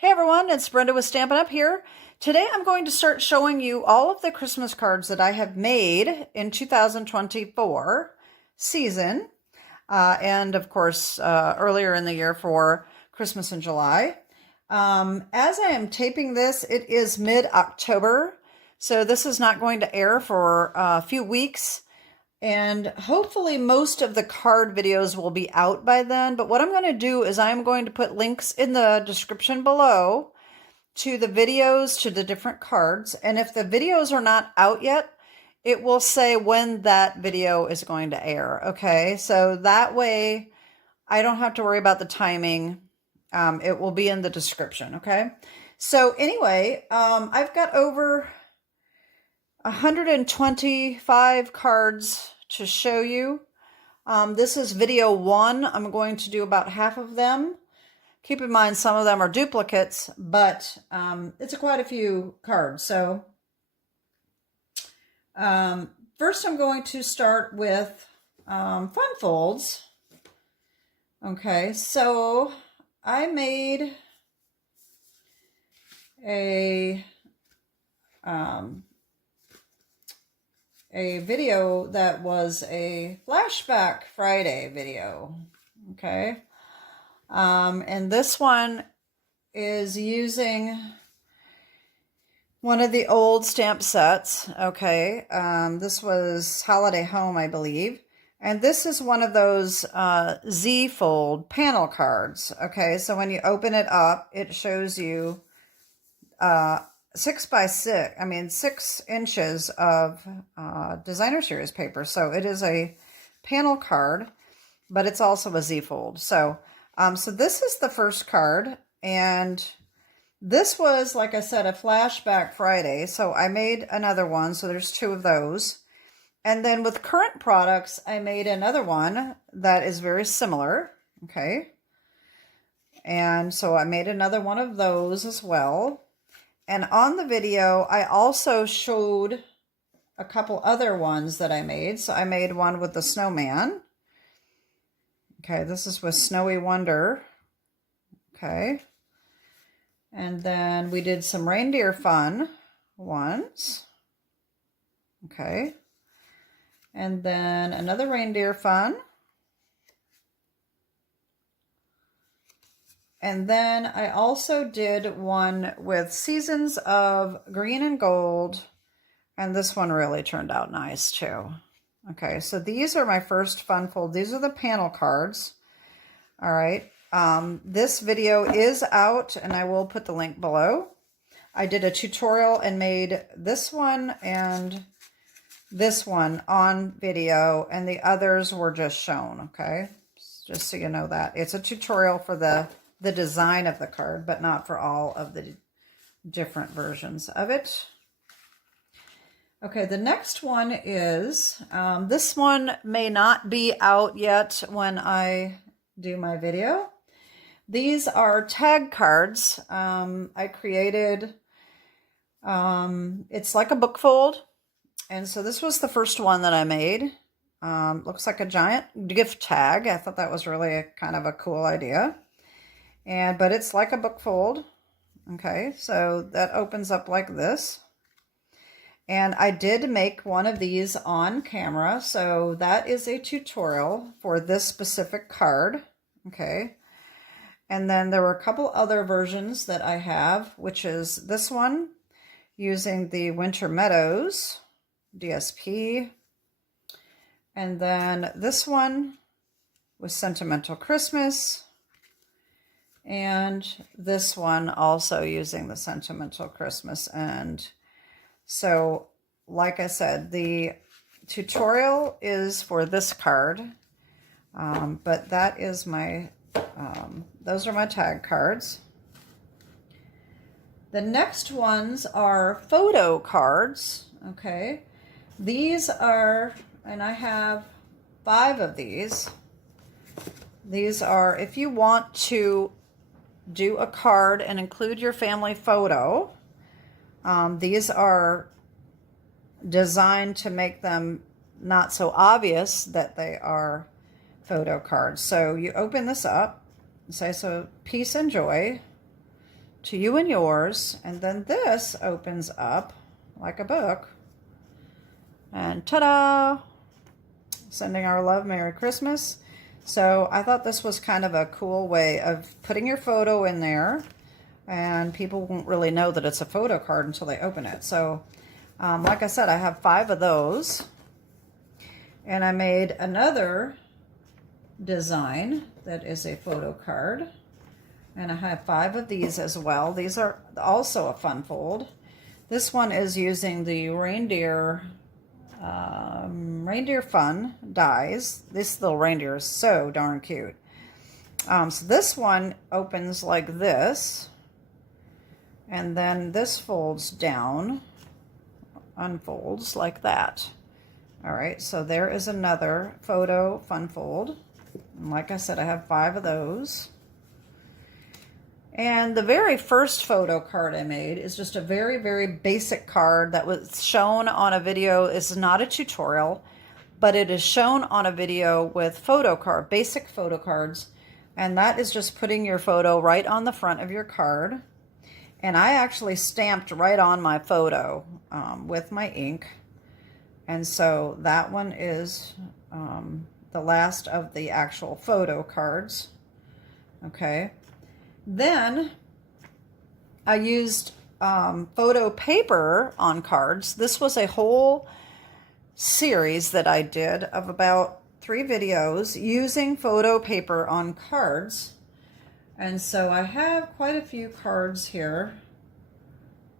Hey everyone, it's Brenda with Stampin' Up! Here. Today I'm going to start showing you all of the Christmas cards that I have made in 2024 season, and of course earlier in the year for Christmas in July. As I am taping this, it is mid-October, so this is not going to air for a few weeks. And hopefully most of the card videos will be out by then. But what I'm going to do is I'm going to put links in the description below to the videos, to the different cards. And if the videos are not out yet, it will say when that video is going to air. Okay, so that way I don't have to worry about the timing. It will be in the description. Okay, so anyway, I've got over 125 cards to show you. This is video 1. I'm going to do about half of them. Keep in mind some of them are duplicates, but it's quite a few cards. So first I'm going to start with fun folds. Okay, so I made a video that was a Flashback Friday video. Okay. And this one is using one of the old stamp sets. Okay. This was Holiday Home, I believe. And this is one of those Z-fold panel cards. Okay. So when you open it up, it shows you 6 by 6, 6 inches of designer series paper. So it is a panel card, but it's also a Z-fold. So, so this is the first card, and this was, like I said, a Flashback Friday. So I made another one. So there's 2 of those. And then with current products, I made another one that is very similar. Okay. And so I made another one of those as well. And on the video, I also showed a couple other ones that I made. So I made one with the snowman. Okay, this is with Snowy Wonder. Okay. And then we did some reindeer fun ones. Okay. And then another reindeer fun. And then I also did one with Seasons of Green and Gold. And this one really turned out nice too. Okay, so these are my first fun fold. These are the panel cards. All right. This video is out, and I will put the link below. I did a tutorial and made this one and this one on video, and the others were just shown. Okay, just so you know that. It's a tutorial for the design of the card, but not for all of the different versions of it. Okay, the next one is, this one may not be out yet when I do my video. These are tag cards. I created, it's like a book fold. And so this was the first one that I made. Looks like a giant gift tag. I thought that was really a kind of a cool idea. But it's like a book fold. Okay, so that opens up like this. And I did make one of these on camera. So that is a tutorial for this specific card. Okay. And then there were a couple other versions that I have, which is this one using the Winter Meadows DSP. And then this one was Sentimental Christmas. And this one also using the Sentimental Christmas. And so, like I said, the tutorial is for this card. But that is my, those are my tag cards. The next ones are photo cards. Okay. These are, and I have 5 of these. These are, if you want to do a card and include your family photo, these are designed to make them not so obvious that they are photo cards. So you open this up and say, so peace and joy to you and yours. And then this opens up like a book. And ta-da! Sending our love, Merry Christmas. So I thought this was kind of a cool way of putting your photo in there, and people won't really know that it's a photo card until they open it. So like I said, I have 5 of those, and I made another design that is a photo card, and I have 5 of these as well. These are also a fun fold. This one is using the Reindeer Fun dies. This little reindeer is so darn cute. So this one opens like this, and then this folds down, unfolds like that. All right, so there is another photo fun fold. And like I said, I have 5 of those. And the very first photo card I made is just a very, very basic card that was shown on a video. It's not a tutorial, but it is shown on a video with basic photo cards. And that is just putting your photo right on the front of your card. And I actually stamped right on my photo with my ink. And so that one is the last of the actual photo cards. Okay. Then I used photo paper on cards. This was a whole series that I did of about 3 videos using photo paper on cards. And so I have quite a few cards here,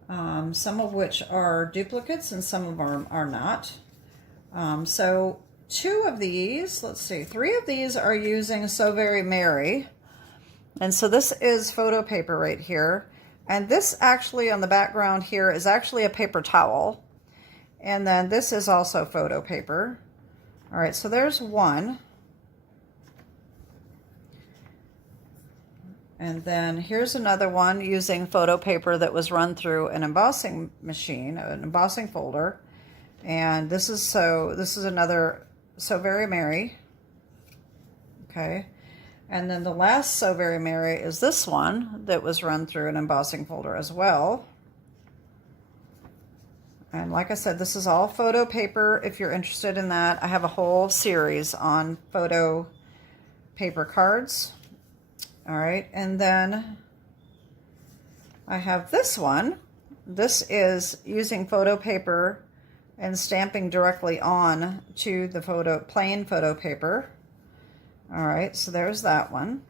some of which are duplicates and some of them are not. So 2 of these, let's see, 3 of these are using So Very Merry. And so this is photo paper right here. And this actually on the background here is actually a paper towel. And then this is also photo paper. All right, so there's one. And then here's another one using photo paper that was run through an embossing machine, an embossing folder. And this is another So Very Merry. Okay. And then the last So Very Merry is this one that was run through an embossing folder as well. And like I said, this is all photo paper. If you're interested in that, I have a whole series on photo paper cards. All right, and then I have this one. This is using photo paper and stamping directly on to the plain photo paper. All right, so there's that one.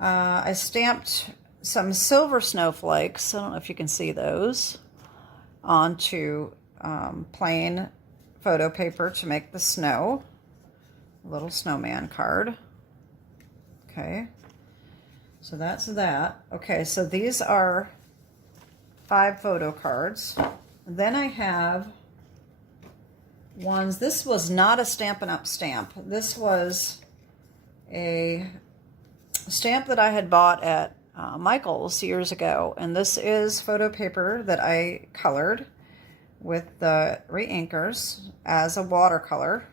I stamped some silver snowflakes, I don't know if you can see those, onto plain photo paper to make the snow. A little snowman card. Okay, so that's that. Okay, so these are 5 photo cards. Then I have ones. This was not a Stampin' Up! Stamp. This was a stamp that I had bought at Michael's years ago. And this is photo paper that I colored with the reinkers as a watercolor.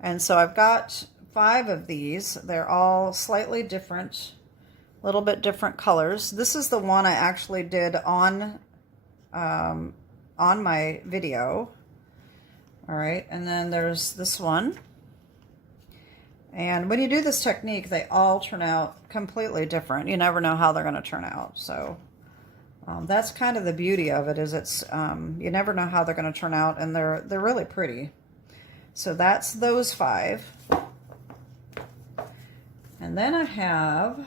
And so I've got 5 of these. They're all slightly different, a little bit different colors. This is the one I actually did on my video. All right, and then there's this one. And when you do this technique, they all turn out completely different. You never know how they're going to turn out. So that's kind of the beauty of it, is it's you never know how they're going to turn out, and they're really pretty. So that's those 5. And then I have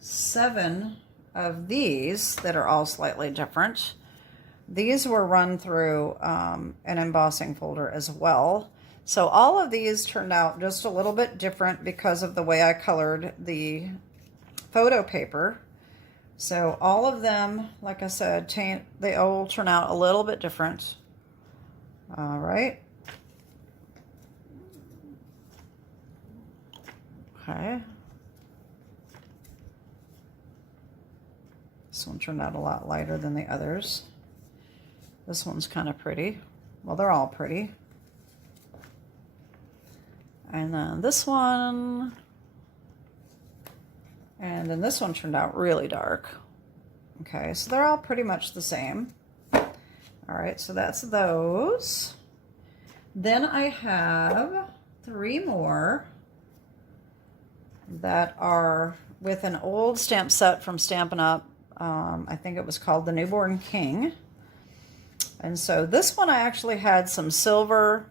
7 of these that are all slightly different. These were run through an embossing folder as well. So all of these turned out just a little bit different because of the way I colored the photo paper. So all of them, like I said, they all turn out a little bit different. All right. Okay. This one turned out a lot lighter than the others. This one's kind of pretty. Well, they're all pretty. And then this one, And then this one turned out really dark. Okay, so they're all pretty much the same. All right, so that's those. Then I have 3 more that are with an old stamp set from Stampin' Up. I think it was called the Newborn King. And so this one I actually had some silver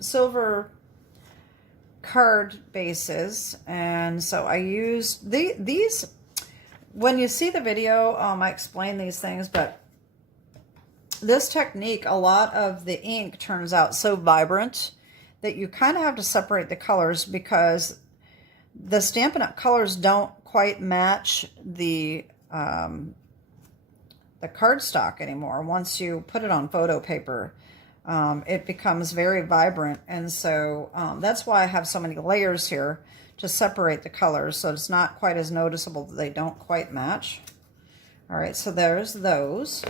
silver card bases. And so I used these. When you see the video, I explain these things, but this technique, a lot of the ink turns out so vibrant that you kind of have to separate the colors because the Stampin' Up! Colors don't quite match the cardstock anymore. Once you put it on photo paper, it becomes very vibrant, and so that's why I have so many layers here to separate the colors, so it's not quite as noticeable that they don't quite match. All right, so there's those.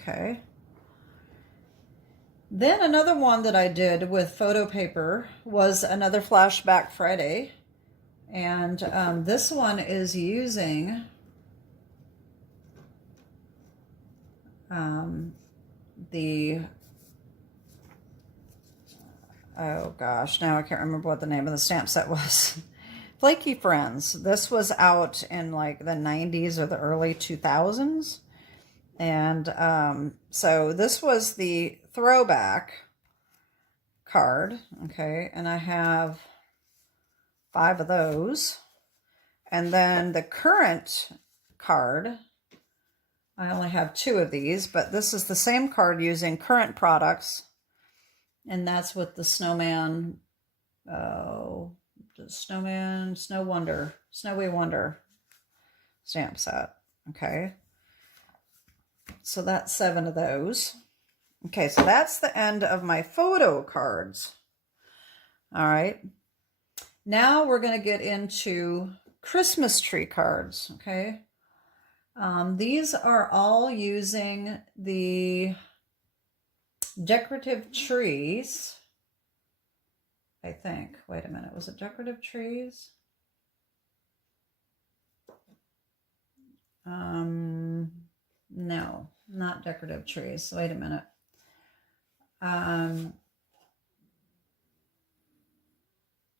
Okay. Then another one that I did with photo paper was another Flashback Friday, and this one is using oh gosh, now I can't remember what the name of the stamp set was. Flaky Friends. This was out in like the 90s or the early 2000s. And so this was the throwback card. Okay, and I have 5 of those. And then the current card, I only have 2 of these, but this is the same card using current products. And that's with the Snowman, Snowy Wonder stamp set. Okay. So that's 7 of those. Okay, so that's the end of my photo cards. All right. Now we're going to get into Christmas tree cards. Okay. These are all using the decorative trees, I think. Wait a minute, was it decorative trees? No, not decorative trees. Wait a minute.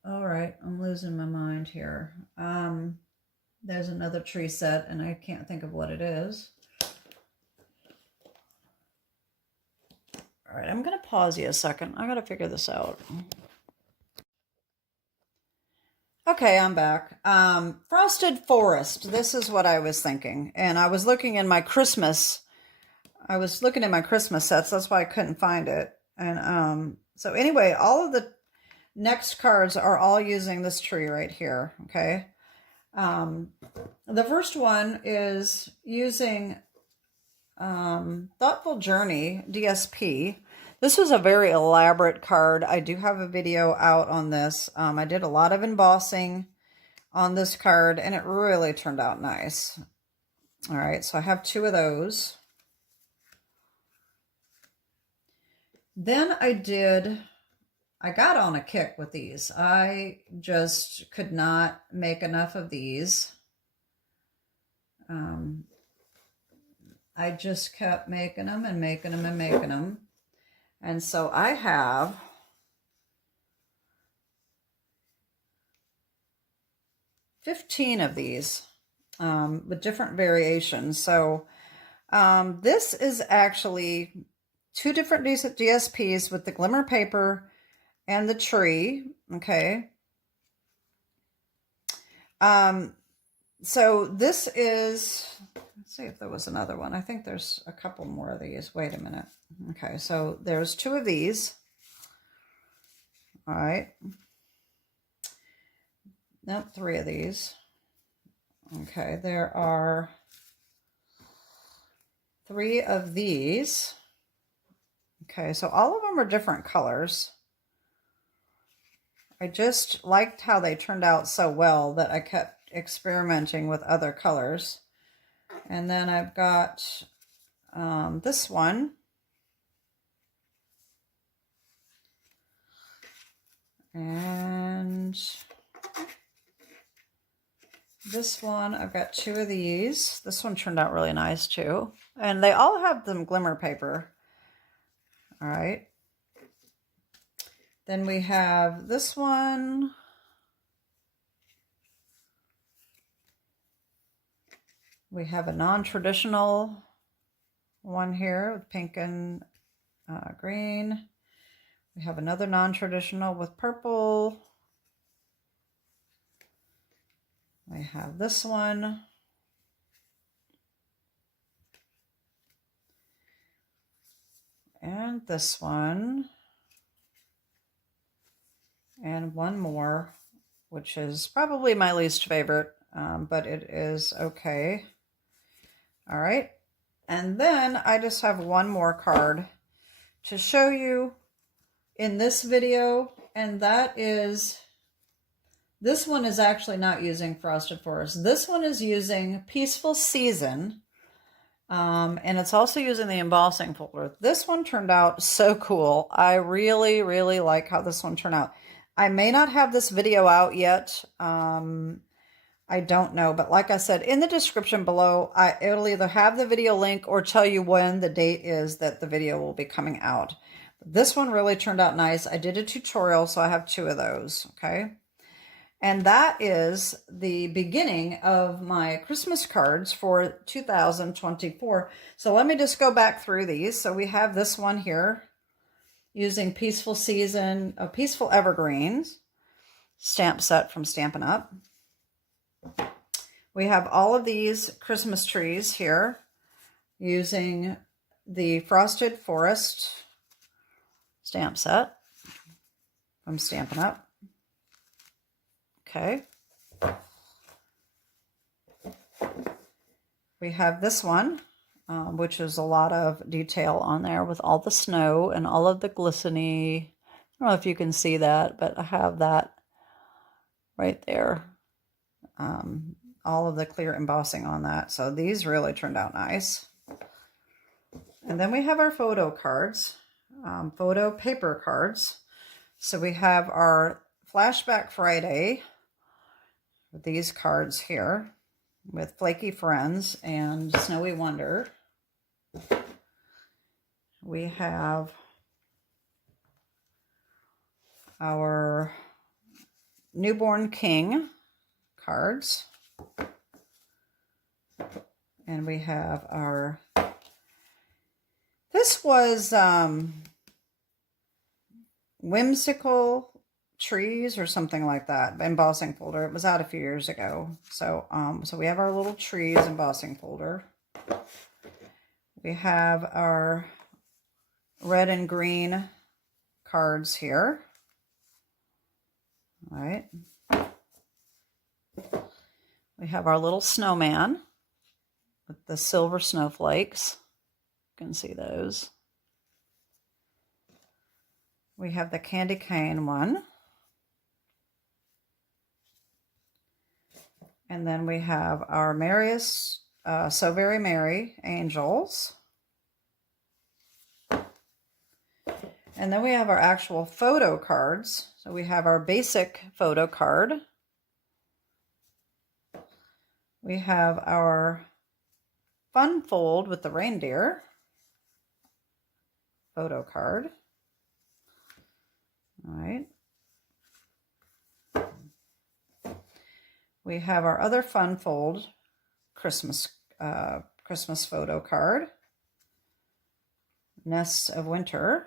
All right, I'm losing my mind here. There's another tree set, and I can't think of what it is. All right, I'm going to pause you a second. I got to figure this out. Okay, I'm back. Frosted Forest. This is what I was thinking. And I was looking in my Christmas. I was looking in my Christmas sets. That's why I couldn't find it. And so anyway, all of the next cards are all using this tree right here. Okay. The first one is using Thoughtful Journey DSP. This was a very elaborate card. I do have a video out on this. I did a lot of embossing on this card, and it really turned out nice. All right, so I have 2 of those. Then I got on a kick with these. I just could not make enough of these. I just kept making them and making them and making them. And so I have 15 of these with different variations. So this is actually 2 different DSPs with the glimmer paper and the tree. Okay. So this is, let's see if there was another one. I think there's a couple more of these. Wait a minute. Okay, so there's 2 of these. All right. Nope, 3 of these. Okay, there are 3 of these. Okay, so all of them are different colors. I just liked how they turned out so well that I kept experimenting with other colors. And then I've got this one. And this one, I've got 2 of these. This one turned out really nice too. And they all have them glimmer paper. All right. Then we have this one. We have a non-traditional one here with pink and green. We have another non-traditional with purple. We have this one. And this one. And one more, which is probably my least favorite, but it is okay. All right. And then I just have one more card to show you in this video, and that is, this one is actually not using Frosted Forest. This one is using Peaceful Season, and it's also using the embossing folder. This one turned out so cool. I really, really like how this one turned out. I may not have this video out yet. I don't know, but like I said, in the description below, it'll either have the video link or tell you when the date is that the video will be coming out. This one really turned out nice. I did a tutorial, so I have 2 of those, okay? And that is the beginning of my Christmas cards for 2024. So let me just go back through these. So we have this one here using Peaceful Season, Peaceful Evergreens stamp set from Stampin' Up. We have all of these Christmas trees here using the Frosted Forest stamp set from Stampin' Up. Okay. We have this one, which is a lot of detail on there with all the snow and all of the glistening. I don't know if you can see that, but I have that right there. All of the clear embossing on that. So these really turned out nice. And then we have our photo cards, photo paper cards. So we have our Flashback Friday with these cards here with Flaky Friends and Snowy Wonder. We have our Newborn King cards. And we have our, this was Whimsical Trees or something like that, embossing folder. It was out a few years ago. So so we have our little trees embossing folder. We have our red and green cards here. All right. We have our little snowman with the silver snowflakes. You can see those. We have the candy cane one. And then we have our merriest, So Very Merry angels. And then we have our actual photo cards. So we have our basic photo card. We have our fun fold with the reindeer photo card. All right. We have our other fun fold Christmas photo card. Nests of Winter.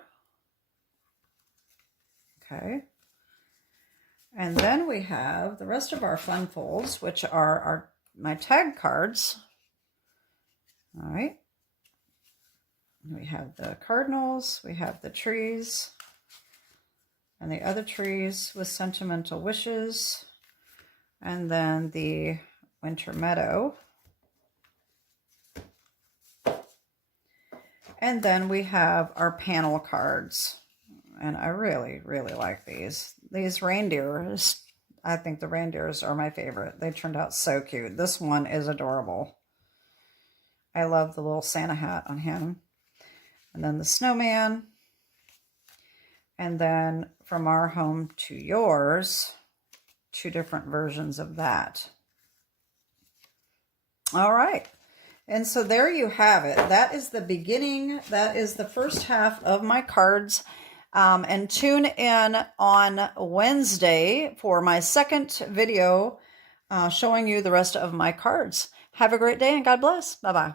Okay. And then we have the rest of our fun folds, which are my tag cards. All right. We have the cardinals, we have the trees, and the other trees with sentimental wishes, and then the winter meadow. And then we have our panel cards. And I really, really like these. These reindeers, I think the reindeers are my favorite. They turned out so cute. This one is adorable. I love the little Santa hat on him. And then the snowman. And then From Our Home to Yours, 2 different versions of that. All right. And so there you have it. That is the beginning. That is the first half of my cards. And tune in on Wednesday for my second video showing you the rest of my cards. Have a great day and God bless. Bye-bye.